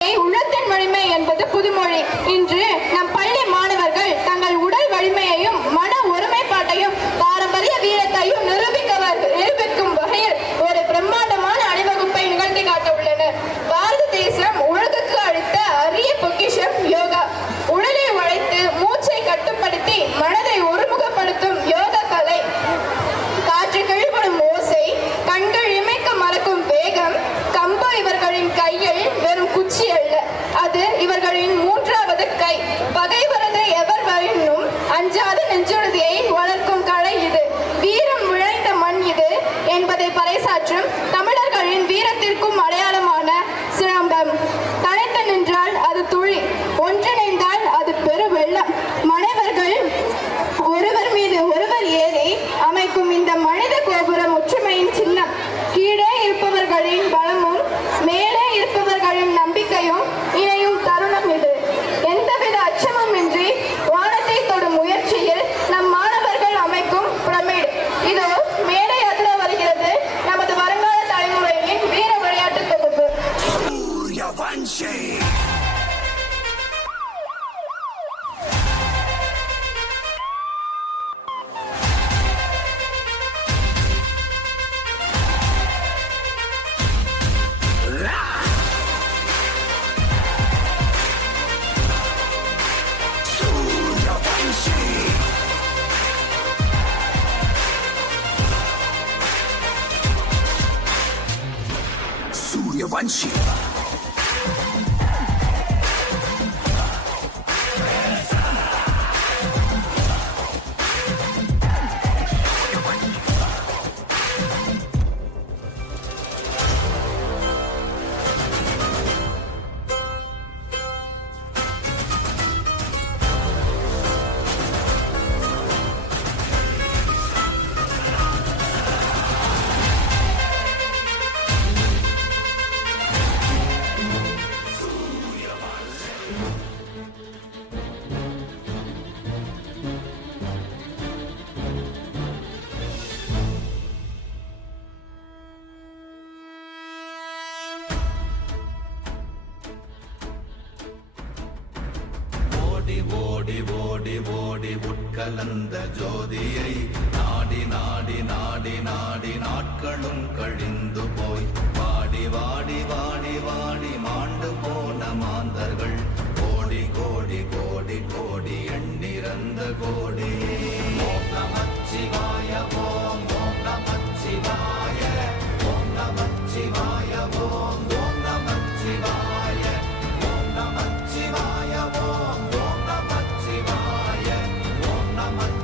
உள்ளத்தின் வலிமை என்பது புதுமொழி. இன்று நம் பள்ளி மாணவர்கள் தங்கள் உடல் வலிமையையும் மன ஒருமைப்பாட்டையும் பாரம்பரிய வீரத்தையும் நிரூபிக்கும் வகையில் ஒரு பிரம்மாண்டமான அணிவகுப்பை நிகழ்த்தி காட்ட உள்ளனர். பாரத தேசம் உலகுக்கு அளித்த அரிய பொக்கிஷம் யோகா. உடலை உழைத்து மூச்சை கட்டுப்படுத்தி மனதை ஒருமுகப்படுத்தும் யோகா கலை. காற்று கிழிபடும் ஓசை, கண்கள் இமைக்க மறக்கும் வேகம், கம்பு இவர்களின் கையில் வெறும் குச்சி அல்ல, அது இவர்களின் மூன்றாவது கை. பகைவரது எவர் வரினும் அஞ்சாத நெஞ்சுறுதியை வளர்க்கும் கலை இது. வீரம் விளைந்த மண் இது என்பதை பறைசாற்றும் தமிழர்களின் வீரத்திற்கும் அடையாளமான சிலம்பம். தனித்து நின்றால் அது துளி, ஒன்றிணைந்தால் அது பெரு வெள்ளம். மனைவர்கள் ஒருவர் மீது ஒருவர் ஏறி அமைக்கும் இந்த மனித கோபுரம் ஒற்றுமையின் சின்னம். கீழே இருப்பவர்களின் பலமும் மேலே இருப்பவர்களின் நம்பிக்கையும் இணையும் தருணம் இது. எந்தவித அச்சமும் இன்றி வானத்தை தொடும் முயற்சியில் நம் மாணவர்கள் அமைக்கும் பிரமிட். இதோ மேடை அதிர வருகிறது நமது வருங்கால தலைமுறையின் வீர விளையாட்டு தொகுப்பு. Vanshi. ஓடி ஓடி ஓடி உட்கலந்த ஜோதியை நாடி நாடி நாடி நாடி நாட்களும் கழிந்து போய் வாடி வாடி வாடி வாடி மாண்டு போன மாந்தர்கள் கோடி கோடி கோடி கோடி எண்ணிறந்த கோடி. ஓம் நமச்சிவாய ஓம் ஓம் நமச்சிவாய ஓம் நமச்சிவாய ஓம் ஓம் நமச்சிவாய ஓம் நமச்சிவாய ஓம்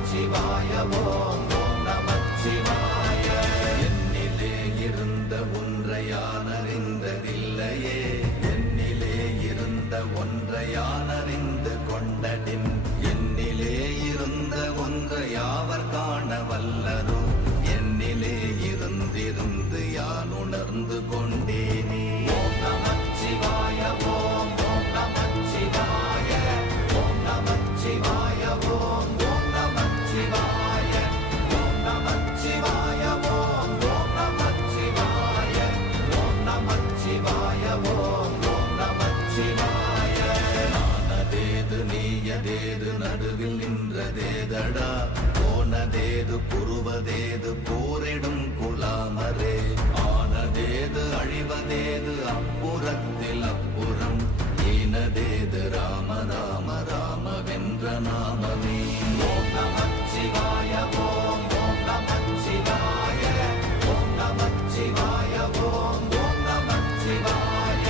சிவாய ஓம் ஓம் நமச்சிவாய. என்னிலே இருந்த ஒன்றை யான் அறிந்ததில்லையே, என்னிலே இருந்த ஒன்றை யான் அறிந்து கொண்டடின், என்னிலே இருந்த ஒன்றை யாவர் காண வல்லரோ, என்னிலே இருந்திருந்து யான் உணர்ந்து கொண்டேனே. ஓம் நமச்சிவாய ஓம் ஓம் நமச்சிவாய ஓம் நமச்சிவாய ஓம் சிவாய ஓம் நமச்சிவாய ஓம் ஓம் நமச்சிவாய ஓம் நமச்சிவாய ஓம் ஓம் நமச்சிவாய. நானதேது நீயதேது நடுவில் நின்றதேதடா, போனதேது புருவதேது போரிடும் குலாமரே, ஆனதேது அழிவதேது அப்புறத்தில் அப்புறம், ஈனதேது ராம ராம ராம வென்ற நாமமே. ஓம் நமச்சிவாய ஓம் ஓம் நமச்சிவாய ஓம் நமச்சிவாய ஓம் ஓம் நமச்சிவாய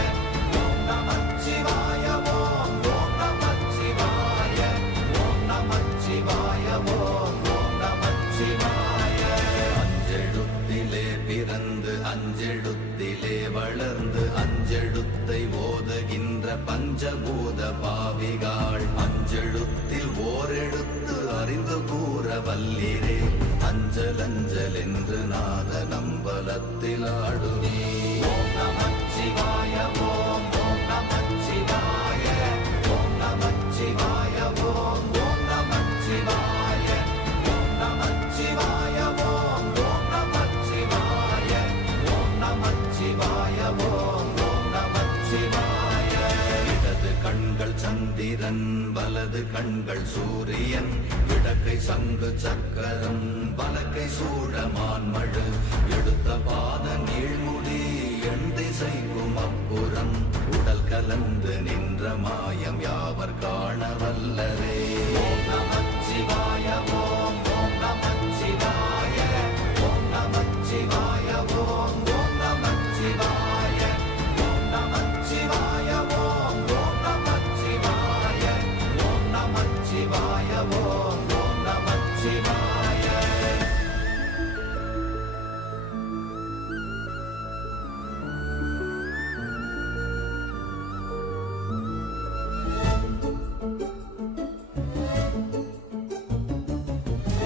ஓம் நமச்சிவாய ஓம் ஓம் நமச்சிவாய ஓம் நமச்சிவாய ஓம் ஓம் நமச்சிவாய. அஞ்செழுத்திலே பிறந்து அஞ்செழுத்திலே வளர்ந்து அஞ்செழுத்தை ஓதுகின்ற பஞ்சபூத பாவிகாள், அஞ்செழுத்தில் ஓரெழுத்து அறிந்து கூற வல்லிரே, அஞ்சல் அஞ்சல் என்று நாத நம்பலத்தில் ஆடுவே. ஓம் நமச்சிவாய ஓம் ஓம் நமச்சிவாய ஓம் நமச்சிவாய ஓம் ஓம் நமச்சிவாய ஓம் நமச்சிவாய ஓம் ஓம் நமச்சிவாய ஓம் நமச்சிவாய ஓம் ஓம் நமச்சிவாய. கண்கள் சந்திரன் வலது கண்கள் சூரியன் இடக்கை சங்கு சக்கரம் வலக்கை சூழமான்மழு எடுத்த பாத நீழ்முடி எண் திசைக்கும் அப்புறம் உடல் கலந்து நின்ற மாயம் யாவர் காண வல்லரே. ஓம் நமச்சிவாய ஓம் ஓம் நமச்சிவாய ஓம் நமச்சிவாய ஓம் ஓம் நமச்சிவாய ஓம் நமச்சிவாய ஓம் ஓம் நமச்சிவாய ஓம் நமச்சிவாய ஓம் ஓம் நமச்சிவாய.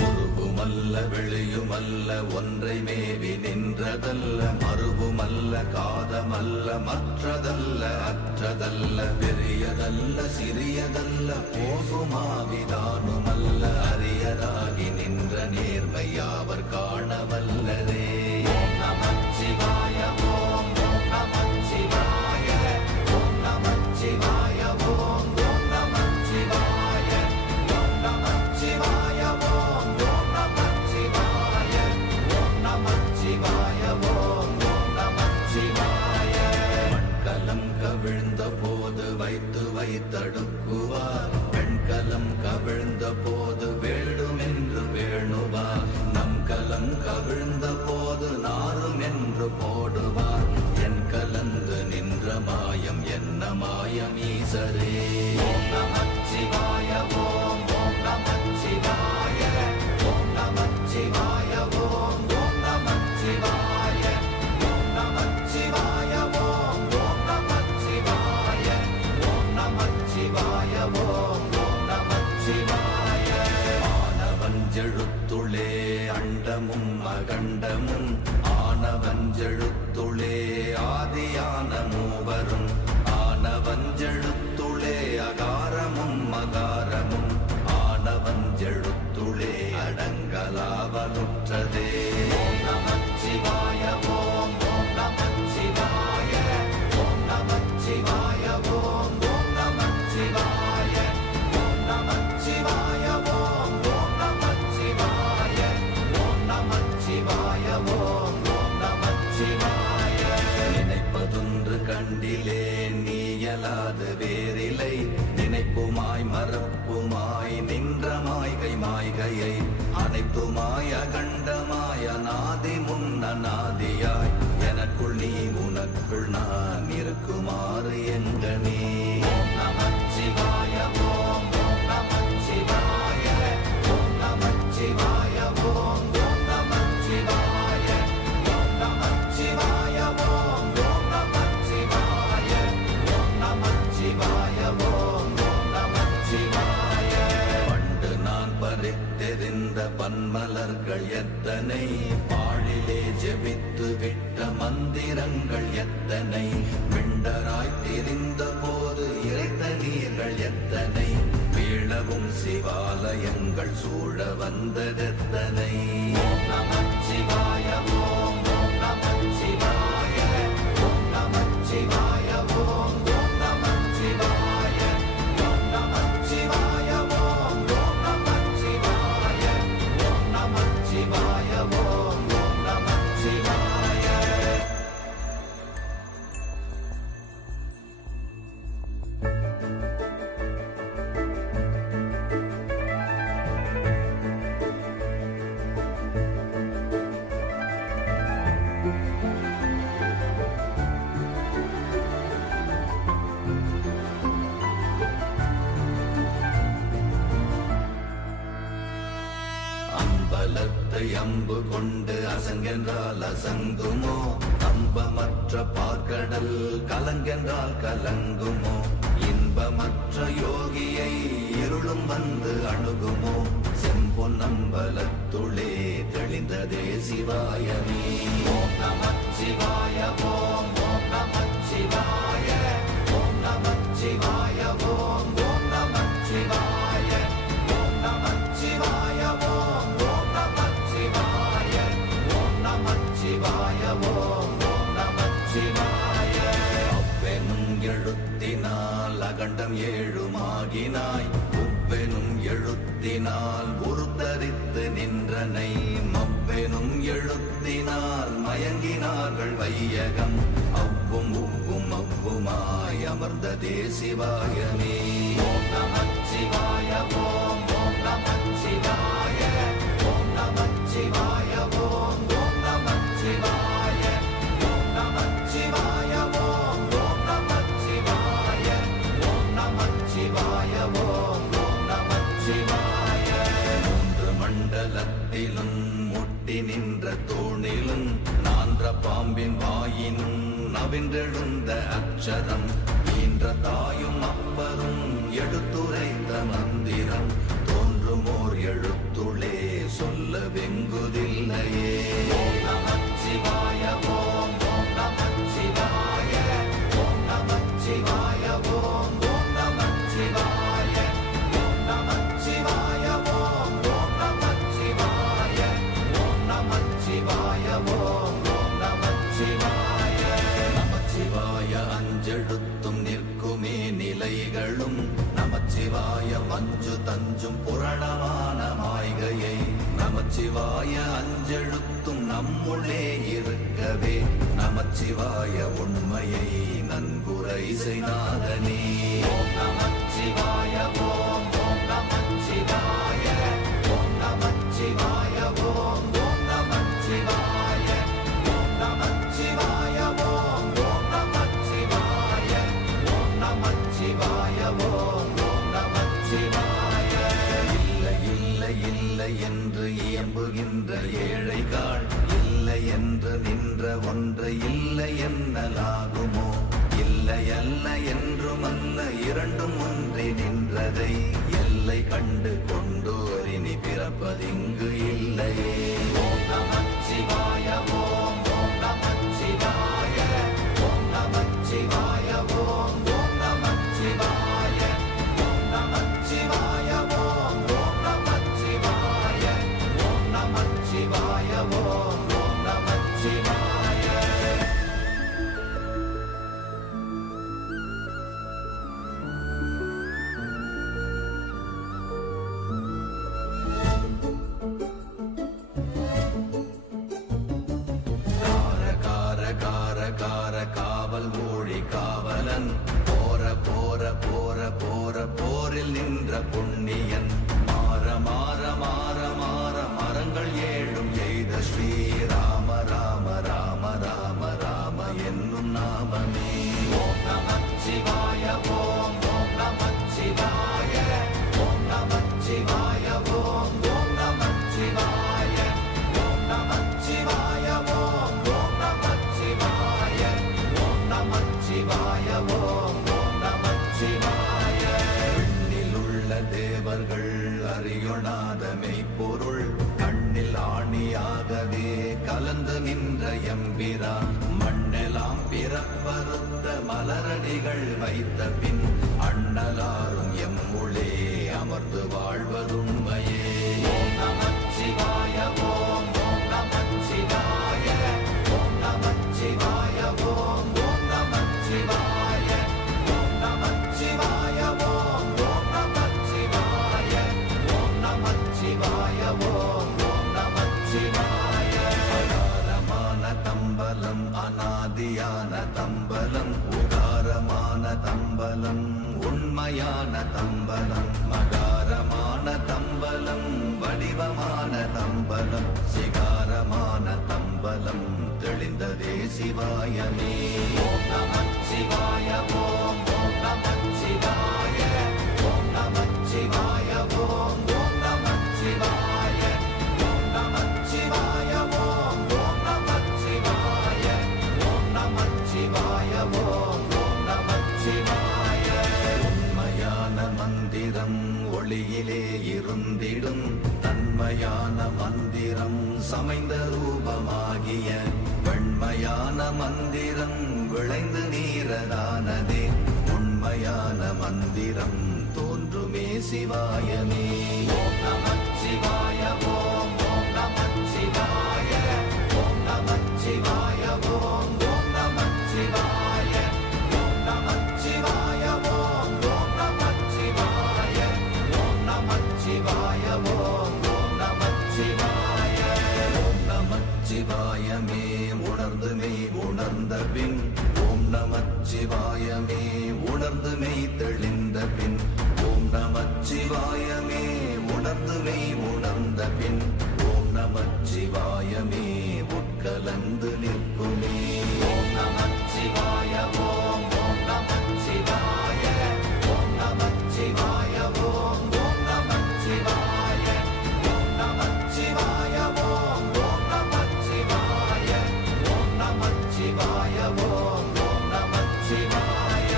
உருவுமல்ல வெளியுமல்ல ஒன்றை மேவி நின்றதல்ல மறுவுமல்ல காதமல்ல மற்றதல்ல அற்றதல்ல பெரியதல்ல சிறியதல்ல போகுமாவிதானுமல்ல அரியராகி நின்ற நேர்மை யாவர் காண வல்லரே. ஓம் நமச்சிவாய ஓம் ஓம் நமச்சிவாய ஓம் நமச்சிவாய ஓம் ஓம் நமச்சிவாய ஓம் நமச்சிவாய ஓம் ஓம் நமச்சிவாய ஓம் நமச்சிவாய ஓம் ஓம் நமச்சிவாய. மண்கலம் கவிழ்ந்த போது வைத்து வைத்தடுக்குவார் பெண்கலம் கவிழ்ந்த போது வேடும் என்று வேணுவார் நம் கலம் கவிழ்ந்த போது நாரும் என்று போடுவார் என் கலந்து நின்ற மாயம் என்ன மாயம் ஈசரே. ஓம் நமச்சிவாய ஓம் ஓம் நமச்சிவாய ஓம் நமச்சிவாய ஓம் ஓம் நமச்சிவாய ஓம் நமச்சிவாய ஓம் ஓம் நமச்சிவாய ஓம் நமச்சிவாய ஓம் ஓம் நமச்சிவாய. ஆனவஞ்செழுத்துளே அண்டமும் அகண்டமும் ஆனவஞ்செழுத்துளே ஆதியான மூவரும் ஆனவஞ்செழுத்துளே அகாரமும் மகாரமும் ஆனவஞ்செழுத்துளே அடங்கலாவலுற்றதே. ஓம் நமச்சிவாய ஓம் ஓம் நமச்சிவாய ஓம் நமச்சிவாய ஓம் ஓம் நமச்சிவாய ஓம் நமச்சிவாய ஓம் ஓம் நமச்சிவாய ஓம் நமச்சிவாய ஓம் ஓம் நமச்சிவாய. நினைப்பதொன்று கண்டிலே நீயலாது வேறில்லை நினைப்புமாய் மறப்புமாய் நின்ற மாய்கை மாய்கையை அனைத்துமாய் அகண்டமாய் அநாதி முன்னநாதியாய் எனக்குள் நீ உனக்குள் நான் இருக்குமாறு எங்கனே. ஓம் நமச்சிவாய ஓம் ஓம் நமச்சிவாய ஓம் நமச்சிவாய ஓம் ஓம் நமச்சிவாய ஓம் நமச்சிவாய ஓம் ஓம் நமச்சிவாய ஓம் நமச்சிவாய ஓம் ஓம் நமச்சிவாய. பண்டு நான் பறித்தெறிந்த பன்மலர்கள் எத்தனை பாழிலே ஜெபித்து விட்ட மந்திரங்கள் எத்தனை மிண்டராய் தெரிந்த போது இறைத்த நீர்கள் எத்தனை வீழவும் சிவாலயங்கள் சூழ வந்ததெத்தனை. ஓம் நமச்சிவாய ஓம் ஓம் நமச்சிவாய ஓம் நமச்சிவாய ஓம் ஓம் நமச்சிவாய ஓம் நமச்சிவாய ஓம் ஓம் நமச்சிவாய ஓம் நமச்சிவாய ஓம் ஓம் நமச்சிவாய. அம்பலத்தை அம்பு கொண்டு அசங்கென்றால் அசங்குமோ அம்பமற்ற பார்க்கடல் கலங்கென்றால் கலங்குமோ இன்பமற்ற யோகியை இருளும் வந்து அணுகுமோ செம்பொன்னம்பலத்துளே தெளிந்ததே சிவாயமே. ஓம் நமச்சிவாய ஓம் ஓம் நமச்சிவாய ஓம் நமச்சிவாய ஓம் ஓம் நமச்சிவாய ஓம் நமச்சிவாய ஓம் ஓம் நமச்சிவாய ஓம் நமச்சிவாய ஓம் ஓம் நமச்சிவாய. அவ்வெனும் எழுத்தினால் அகண்டம் ஏழுமாகினாய் உவ்வெனும் எழுத்தினால் உருத்தரித்து நின்றனை மவ்வெனும் எழுத்தினால் மயங்கினார்கள் வையகம் அவ்வும் உவ்வும் அவ்வுமாய் அமர்ந்ததே சிவாயமே ஓம் நமச்சிவாய ஓம் ஓம் நமச்சிவாய ஓம் நமச்சிவாய ஓம் ஓம் நமச்சிவாய ஓம் நமச்சிவாய ஓம் ஓம் நமச்சிவாய ஓம் நமச்சிவாய ஓம் ஓம் நமச்சிவாய மூன்று மண்டலத்திலும் முட்டி நின்ற தூணிலும் நான்ற பாம்பின் வாயினும் நவின்றெழுந்த அக்ஷரம் ஈன்ற தாயும் அப்பரும் எடுத்துரைத்த மந்திரம் தோன்றுமோர் எழுத்துளே சொல்ல வெங்குதில்லையே ஓம் நமச்சிவாய ஓம் ஓம் நமச்சிவாய ஓம் நமச்சிவாய ஓம் ஓம் நமச்சிவாய ஓம் நமச்சிவாய ஓம் ஓம் நமச்சிவாய ஓம் நமச்சிவாய ஓம் ஓம் நமச்சிவாய நமச்சிவாய அஞ்செழுத்தும் நிற்குமே நிலைகளும் நமச்சிவாய மஞ்சு தஞ்சும் புரணமான மாய்கையை நமச்சிவாய அஞ்செழுத்தும் நம்முள்ளே இருக்கவே நமச்சிவாய உண்மையை நன்குரை செய்நாதனே ஓம் நமச்சிவாய ஓம் ஓம் நமச்சிவாய ஓம் நமச்சிவாய ஓம் ஓம் நமச்சிவாய ஓம் நமச்சிவாய ஓம் ஓம் நமச்சிவாய ஓம் நமச்சிவாய ஓம் ஓம் நமச்சிவாய இல்லை இல்லை இல்லை என்று இயம்புகின்ற ஏழைகாள் இல்லை என்று நின்ற ஒன்றை இல்லை என்னலாகுமோ இல்லை அல்ல என்றும் அல்ல இரண்டும் ஒன்றி நின்றதை எல்லை கண்டு கொண்டோர் இனி பிறப்பதிங்கு இல்லையே ஓம் நமச்சிவாய ஓம் ஓம் நமச்சிவாய ஓம் நமச்சிவாய ஓம் ஓம் நமச்சிவாய ஓம் நமச்சிவாய ஓம் ஓம் நமச்சிவாய ஓம் நமச்சிவாய ஓம் ஓம் நமச்சிவாய காவல் மொழி காவலன் போற போற போற போற போரில் நின்ற புண்ணியன் மாற மாற மாற மாற மரங்கள் ஏழும் எய்த ஸ்ரீராம ராம ராம ராம ராம என்னும் நாமமே ஓம் நமச்சிவாய ஓம் ஓம் நமச்சிவாய ஓம் நமச்சிவாய ஓம் ஓம் நமச்சிவாய ஓம் நமச்சிவாய ஓம் ஓம் நமச்சிவாய ஓம் நமச்சிவாய ஓம் ஓம் நமச்சிவாய விண்ணில் உள்ள தேவர்கள் அறியொணாத மெய்ப்பொருள் கண்ணில் ஆணியாகவே கலந்து நின்ற எம்பிரா மண்ணெலாம் பிறப்பறுத்த மலரடிகள் வைத்த பின் அண்ணலாரும் எம்முளே அமர்ந்து வாழ்வதுண்மையே ஓம் நமச்சிவாய ஓம் ஓம் நமச்சிவாய ஓம் நமச்சிவாய ஓம் ஓம் நமச்சிவாய ஓம் நமச்சிவாய ஓம் ஓம் நமச்சிவாய ஓம் நமச்சிவாய ஓம் ஓம் நமச்சிவாய அகாரமான தம்பலம் அநாதியான தம்பலம் உகாரமான தம்பலம் உண்மையான தம்பலம் மகாரமான தம்பலம் வடிவமான தம்பலம் சிகாரமான தம்பலம் தெளிந்ததே சிவாயமே ஓம் நமச்சிவாய ஓம் ஓம் நமச்சிவாய ஓம் நமச்சிவாய ஓம் ஓம் நமச்சிவாய ஓம் நமச்சிவாய ஓம் ஓம் நமச்சிவாய ஓம் நமச்சிவாய ஓம் ஓம் நமச்சிவாய உண்மையான மந்திரம் ஒளியிலே இருந்திடும் தன்மையான மந்திரம் சமைந்த ரூபமாகிய வெண்மையான மந்திரம் விளைந்து நீரதானதே உண்மையான மந்திரம் தோன்றுமே சிவாயமே ஓம் நமச்சிவாய ஓம் ஓம் நமச்சிவாய ஓம் நமச்சிவாய ஓம் ஓம் நமச்சிவாய ஓம் நமச்சிவாயமே உணர்ந்து மெய் தெளிந்த பின் ஓம் நமச்சிவாயமே உணர்ந்து மெய் உணர்ந்த பின் ஓம் நமச்சிவாயமே உட்கலந்து நிற்குமே ஓம் நமச்சிவாய ஓம் ஓம் நமச்சிவாய ஓம் நமச்சிவாய ஓம் ஓம் நமச்சிவாய ஓம் நமச்சிவாய ஓம் ஓம் நமச்சிவாய ஓம் நமச்சிவாய ஓம் ஓம் நமச்சிவாய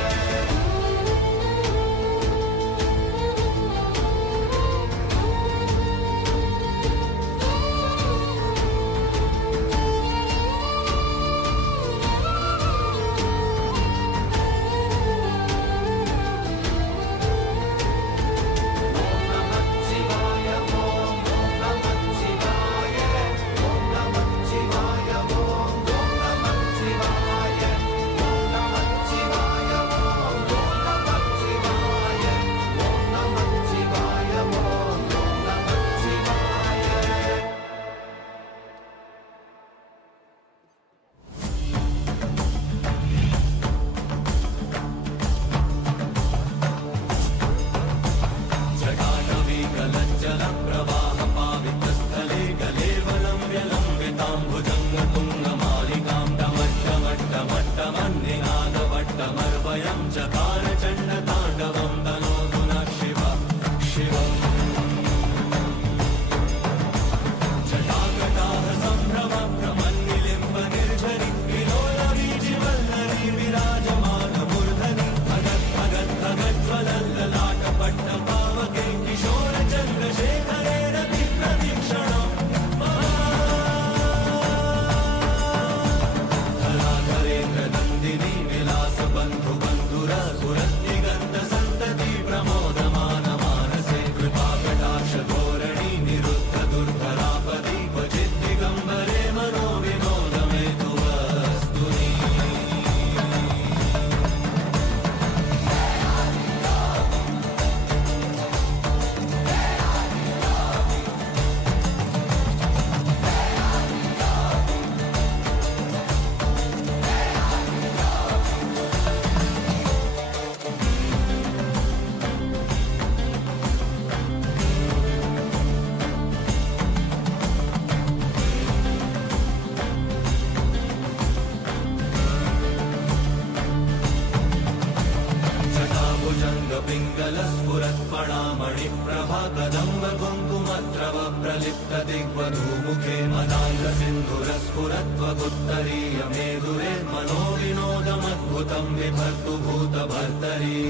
पिङ्गलस्फुरत्फणामणिप्रभा कदम्ब कुङ्कुमद्रव प्रलिप्त दिग्वधूमुखे मदाङ्गसिन्धुरस्फुरत्वगुत्तरीय मेदुरे मनोविनोदमद्भुतं बिभर्तु भूतभर्तरी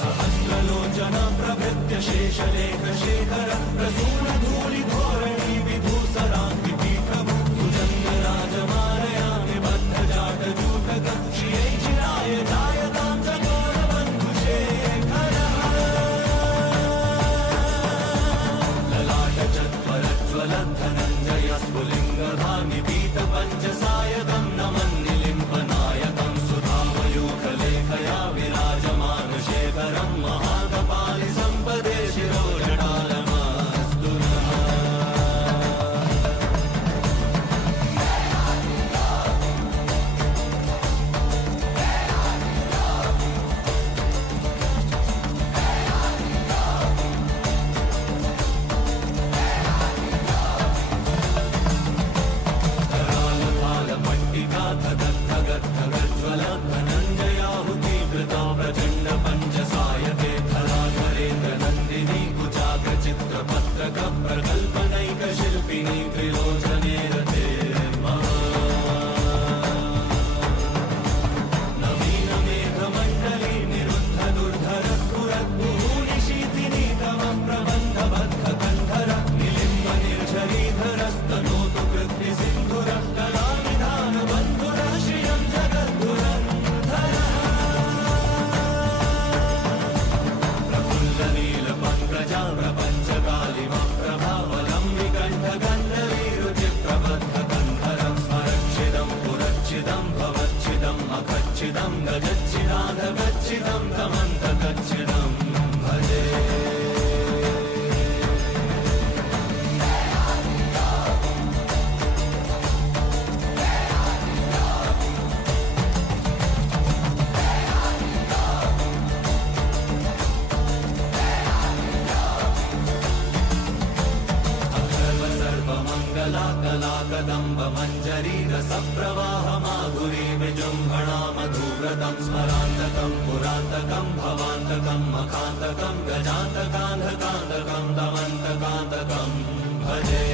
सहस्रलोचन प्रभृत्य शेषलेखशेखर प्रसूनधूलिधोरणी विधूसराङ्गि पीठभु भुजङ्गराजमारयामि बद्धजाटजूटक श्रियै चिराय जायतां चकोरबन्धुशेखर ललाटचत्वरज्वलद्धनञ्जय स्फुलिङ्गधानि पीतपञ्चसायकं नमन्निलिम्पनायकं सुधामयूखलेखया विराजमानशेखरं महाकपालि सम्पदे शिरोजटालमस्तु नः प्रकल्पनैकशिल्पिनी त्रिलोचने रते नवीनमेघमण्डली निरुद्ध दुर्धर स्फुरद्भूनि शीतिनी तव प्रबन्धबद्धकण्ठर निलिम्ब निर्झरीधरस्तनोतु कृत्तिसिन्धुरः कलाविधान बन्धुरः श्रियं जगद्गुरन्धरः प्रफुल्लनीलपङ्कजा प्रपञ्चकालिमा प्रभावलम्बिकण्ठगण्डवीरुचिप्रबद्धकन्धरं स्मरच्छिदं पुरच्छिदं भवच्छिदम् अखच्छिदं गजच्छिदाधगच्छिदं तमन्तगच्छिदं भजे रसप्रवाहमाधुरी विजृम्भणा मधुव्रतं स्मरान्तकं पुरान्तकं भवान्तकं मखान्तकं गजान्तकान्धकान्तकं दमन्तकान्तकं भजे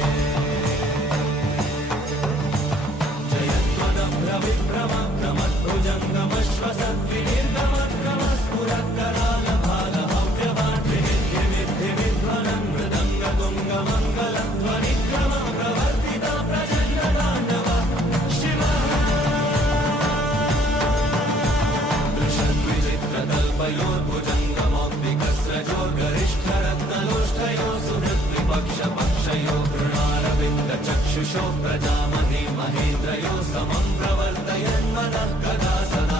जयत्वदभ्रविभ्रमक्रमध्वजङ्गमश्वसद्विनिर्गमक्रमस्फुरत्करालभालहव्यवान् मृदङ्गतुङ्गमङ्गलध्वनिक्रमं प्रवर्तिता प्रचण्डताण्डव शिवः दृशद्विचित्रकल्पयोर्भुजङ्गमौक्तिकस्रजोर्गरिष्ठरत्नलोष्ठयो सुहृद्विपक्षपक्षयो कृणारविन्दचक्षुषो प्रजामहे महेन्द्रयो समं प्रवर्तयन्मनः कदा सदा